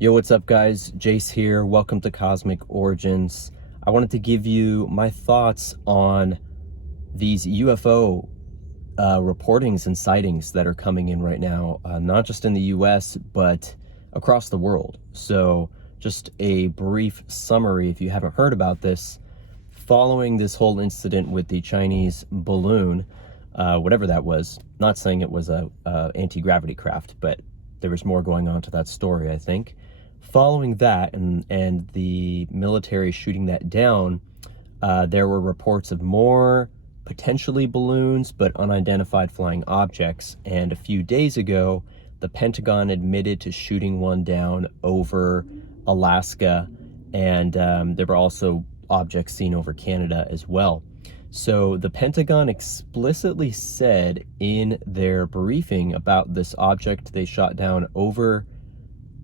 Yo, what's up guys? Jace here. Welcome to Cosmic Origins. I wanted to give you my thoughts on these UFO reportings and sightings that are coming in right now, not just in the US, but across the world. So just a brief summary, if you haven't heard about this, following this whole incident with the Chinese balloon, whatever that was, not saying it was a anti-gravity craft, but there was more going on to that story, I think. Following that and the military shooting that down, there were reports of more potentially balloons but unidentified flying objects. And a few days ago, the Pentagon admitted to shooting one down over Alaska, and there were also objects seen over Canada as well. So the Pentagon explicitly said in their briefing about this object they shot down over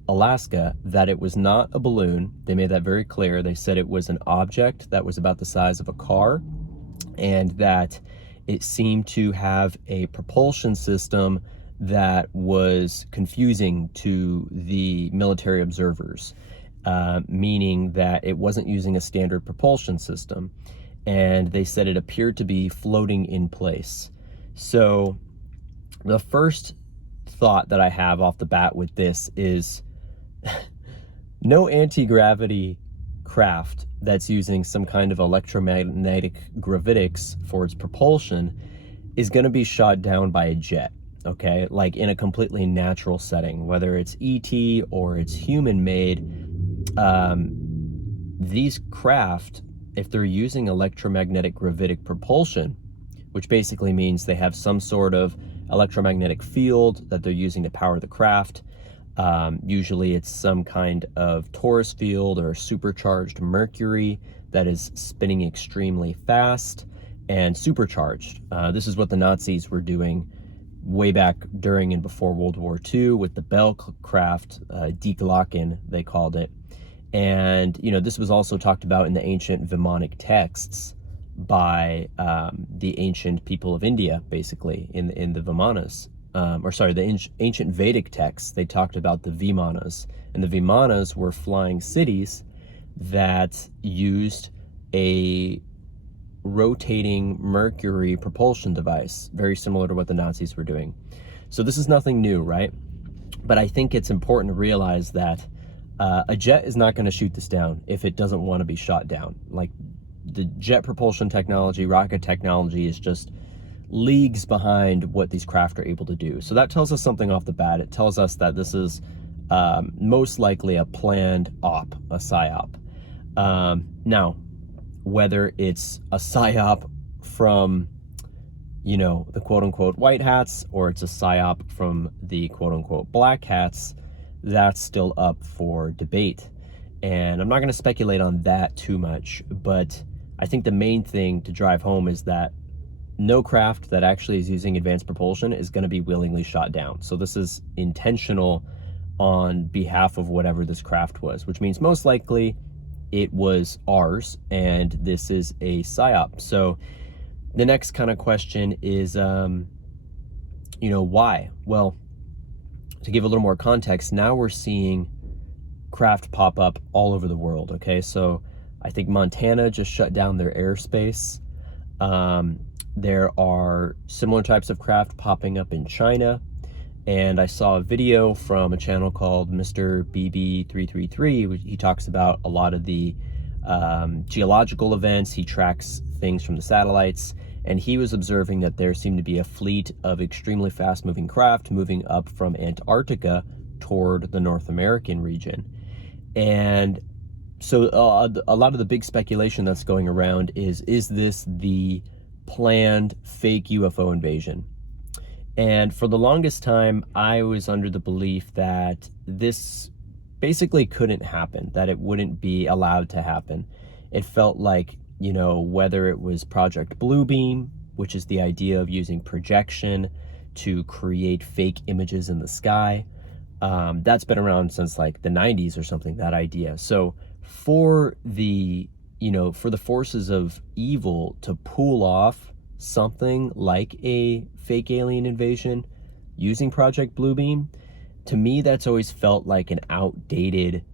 Alaska that it was not a balloon. They made that very clear. They said it was an object that was about the size of a car, and that it seemed to have a propulsion system that was confusing to the military observers, meaning that it wasn't using a standard propulsion system. And they said it appeared to be floating in place. So the first thought that I have off the bat with this is no anti-gravity craft that's using some kind of electromagnetic gravitics for its propulsion is going to be shot down by a jet, okay? Like in a completely natural setting, whether it's ET or it's human-made. These craft, if they're using electromagnetic gravitic propulsion, which basically means they have some sort of electromagnetic field that they're using to power the craft. Usually it's some kind of torus field or supercharged mercury that is spinning extremely fast and supercharged. This is what the Nazis were doing way back during and before World War II with the Bell craft, Die Glocken, they called it. And, you know, this was also talked about in the ancient Vimanic texts by the ancient people of India, basically, in the Vimanas. The ancient Vedic texts, they talked about the Vimanas. And the Vimanas were flying cities that used a rotating mercury propulsion device, very similar to what the Nazis were doing. So this is nothing new, right? But I think it's important to realize that a jet is not going to shoot this down if it doesn't want to be shot down. Like, the jet propulsion technology, rocket technology is just leagues behind what these craft are able to do. So that tells us something off the bat. It tells us that this is most likely a planned op, a psyop. Now, whether it's a psyop from, you know, the quote-unquote white hats, or it's a psyop from the quote-unquote black hats, that's still up for debate. And I'm not going to speculate on that too much, but I think the main thing to drive home is that no craft that actually is using advanced propulsion is going to be willingly shot down. So this is intentional on behalf of whatever this craft was, which means most likely it was ours, and this is a psyop. So the next kind of question is, why? Well, to give a little more context, now we're seeing craft pop up all over the world, okay? So I think Montana just shut down their airspace. There are similar types of craft popping up in China. And I saw a video from a channel called Mr. BB333. He talks about a lot of the geological events. He tracks things from the satellites. And he was observing that there seemed to be a fleet of extremely fast-moving craft moving up from Antarctica toward the North American region. And so a lot of the big speculation that's going around is this the planned fake UFO invasion? And for the longest time, I was under the belief that this basically couldn't happen, that it wouldn't be allowed to happen. It felt like, you know, whether it was Project Bluebeam, which is the idea of using projection to create fake images in the sky, that's been around since like the 90s or something, that idea. So for the forces of evil to pull off something like a fake alien invasion using Project Bluebeam, to me, that's always felt like an outdated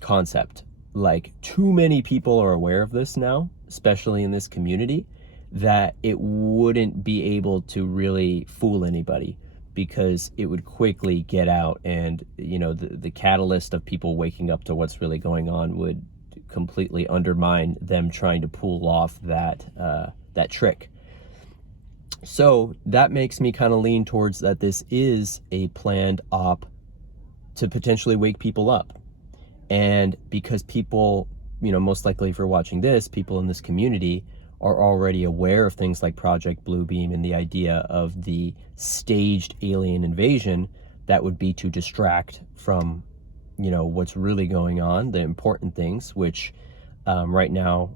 concept. Like, too many people are aware of this now, especially in this community, that it wouldn't be able to really fool anybody, because it would quickly get out, and the catalyst of people waking up to what's really going on would completely undermine them trying to pull off that trick. So that makes me kind of lean towards that this is a planned op to potentially wake people up. And because people, most likely if you're watching this, people in this community are already aware of things like Project Bluebeam and the idea of the staged alien invasion, that would be to distract from, what's really going on, the important things, which right now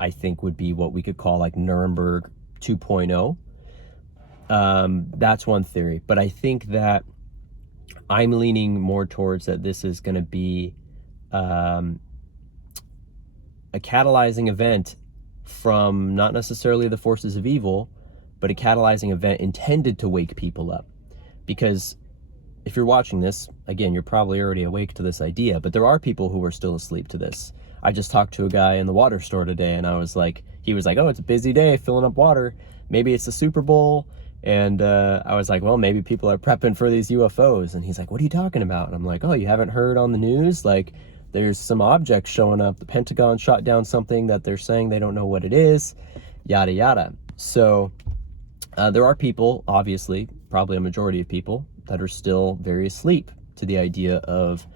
I think would be what we could call like Nuremberg 2.0. That's one theory, but I think that I'm leaning more towards that this is going to be a catalyzing event from not necessarily the forces of evil, but a catalyzing event intended to wake people up. Because if you're watching this, again, you're probably already awake to this idea, but there are people who are still asleep to this. I just talked to a guy in the water store today, and he was like, oh, it's a busy day filling up water. Maybe it's the Super Bowl. And I was like, well, maybe people are prepping for these UFOs. And he's like, what are you talking about? And I'm like, oh, you haven't heard on the news? Like, there's some objects showing up. The Pentagon shot down something that they're saying they don't know what it is, yada, yada. So there are people, obviously, probably a majority of people, that are still very asleep to the idea of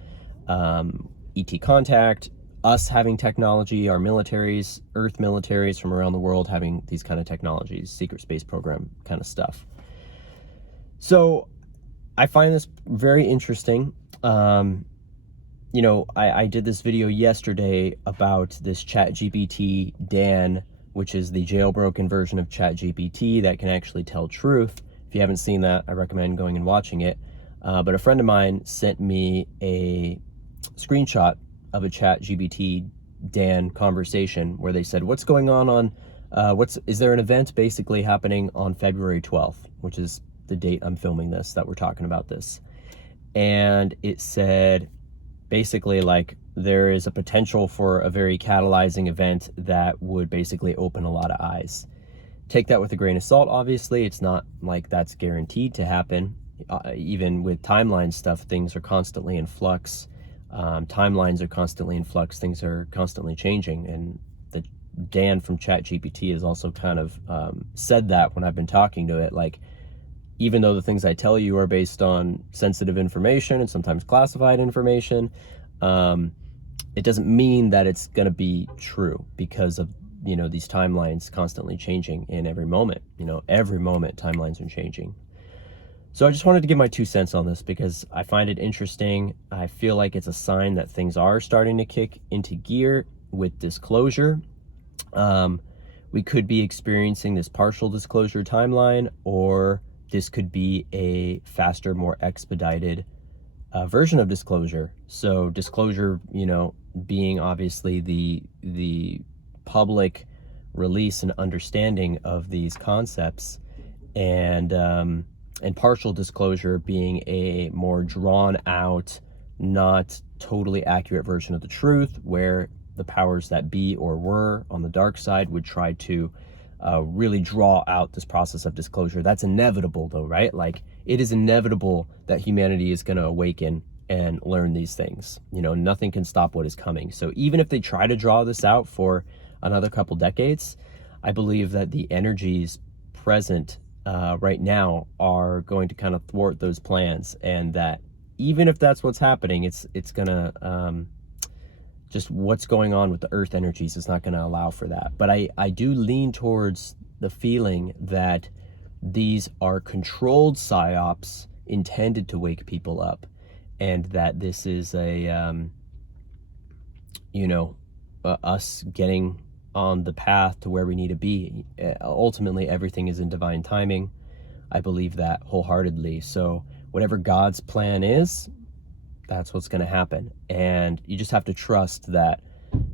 ET contact, us having technology, our militaries, Earth militaries from around the world having these kind of technologies, secret space program kind of stuff. So I find this very interesting. I did this video yesterday about this ChatGPT Dan, which is the jailbroken version of ChatGPT that can actually tell truth. If you haven't seen that, I recommend going and watching it. But a friend of mine sent me a screenshot of a ChatGPT Dan conversation where they said, what's going on is there an event basically happening on February 12th, which is the date I'm filming this, that we're talking about this. And it said, basically, like, there is a potential for a very catalyzing event that would basically open a lot of eyes. Take that with a grain of salt, obviously. It's not like that's guaranteed to happen. Even with timeline stuff, things are constantly in flux. Timelines are constantly in flux. Things are constantly changing. And the Dan from ChatGPT has also kind of said that when I've been talking to it. Like, even though the things I tell you are based on sensitive information and sometimes classified information, it doesn't mean that it's going to be true, because of, these timelines constantly changing in every moment. Every moment timelines are changing. So I just wanted to give my 2 cents on this because I find it interesting. I feel like it's a sign that things are starting to kick into gear with disclosure. We could be experiencing this partial disclosure timeline, or this could be a faster, more expedited version of disclosure. So disclosure, being obviously the public release and understanding of these concepts, and partial disclosure being a more drawn out, not totally accurate version of the truth, where the powers that be or were on the dark side would try to really draw out this process of disclosure. That's inevitable though, right? Like, it is inevitable that humanity is going to awaken and learn these things. Nothing can stop what is coming. So even if they try to draw this out for another couple decades, I believe that the energies present right now are going to kind of thwart those plans, and that even if that's what's happening, it's gonna just what's going on with the earth energies is not going to allow for that. But I do lean towards the feeling that these are controlled psyops intended to wake people up, and that this is us getting on the path to where we need to be. Ultimately, everything is in divine timing. I believe that wholeheartedly. So whatever God's plan is, that's what's going to happen. And you just have to trust that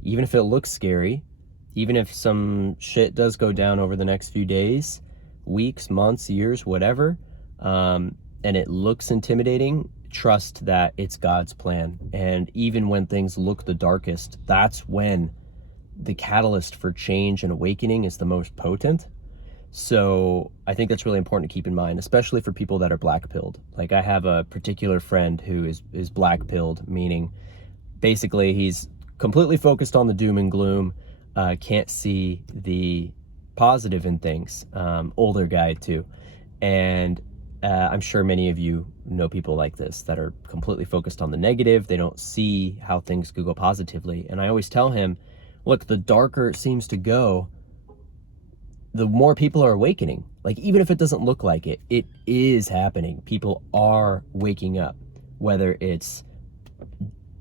even if it looks scary, even if some shit does go down over the next few days, weeks, months, years, whatever, and it looks intimidating, trust that it's God's plan. And even when things look the darkest, that's when the catalyst for change and awakening is the most potent. So I think that's really important to keep in mind, especially for people that are black-pilled. Like, I have a particular friend who is black-pilled, meaning basically he's completely focused on the doom and gloom, can't see the positive in things. Older guy too. And I'm sure many of you know people like this that are completely focused on the negative. They don't see how things could go positively. And I always tell him, look, the darker it seems to go, the more people are awakening. Like, even if it doesn't look like it, it is happening. People are waking up, whether it's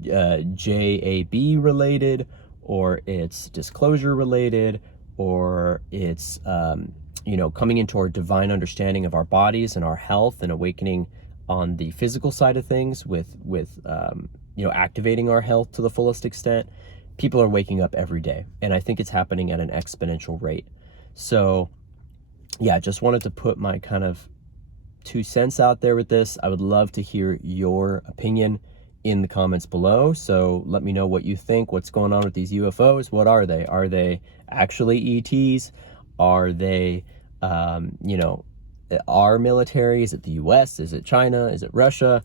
JAB related, or it's disclosure related, or it's coming into our divine understanding of our bodies and our health and awakening on the physical side of things with activating our health to the fullest extent. People are waking up every day, and I think it's happening at an exponential rate. So yeah, just wanted to put my kind of 2 cents out there with this. I would love to hear your opinion in the comments below. So let me know what you think. What's going on with these UFOs? What are they? Are they actually ETs? Are they, our military? Is it the US? Is it China? Is it Russia?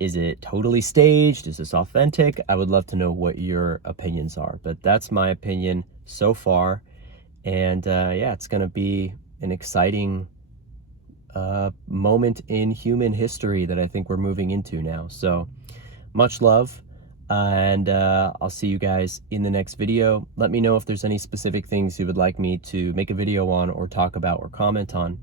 Is it totally staged? Is this authentic? I would love to know what your opinions are, but that's my opinion so far. And yeah, it's going to be an exciting moment in human history that I think we're moving into now. So much love, and I'll see you guys in the next video. Let me know if there's any specific things you would like me to make a video on or talk about or comment on.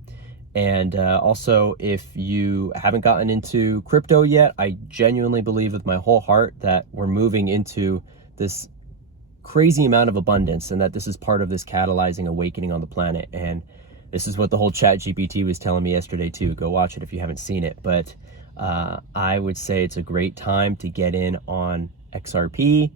And also, if you haven't gotten into crypto yet, I genuinely believe with my whole heart that we're moving into this crazy amount of abundance, and that this is part of this catalyzing awakening on the planet. And this is what the whole ChatGPT was telling me yesterday too. Go watch it if you haven't seen it. But I would say it's a great time to get in on XRP,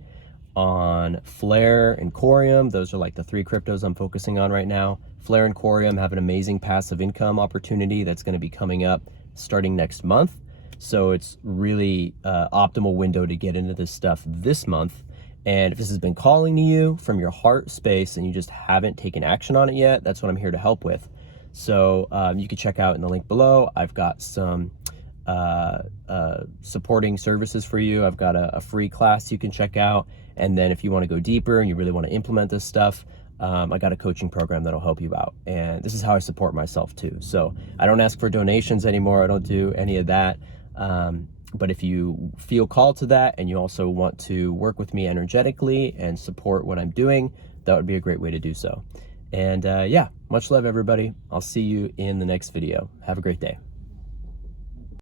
on Flare and Corium. Those are like the 3 cryptos I'm focusing on right now. Flare and Corium have an amazing passive income opportunity that's going to be coming up starting next month. So it's really optimal window to get into this stuff this month. And if this has been calling to you from your heart space and you just haven't taken action on it yet, that's what I'm here to help with. So you can check out in the link below. I've got some supporting services for you. I've got a free class you can check out. And then if you want to go deeper and you really want to implement this stuff, I got a coaching program that'll help you out. And this is how I support myself too. So I don't ask for donations anymore. I don't do any of that. But if you feel called to that and you also want to work with me energetically and support what I'm doing, that would be a great way to do so. And yeah, much love, everybody. I'll see you in the next video. Have a great day.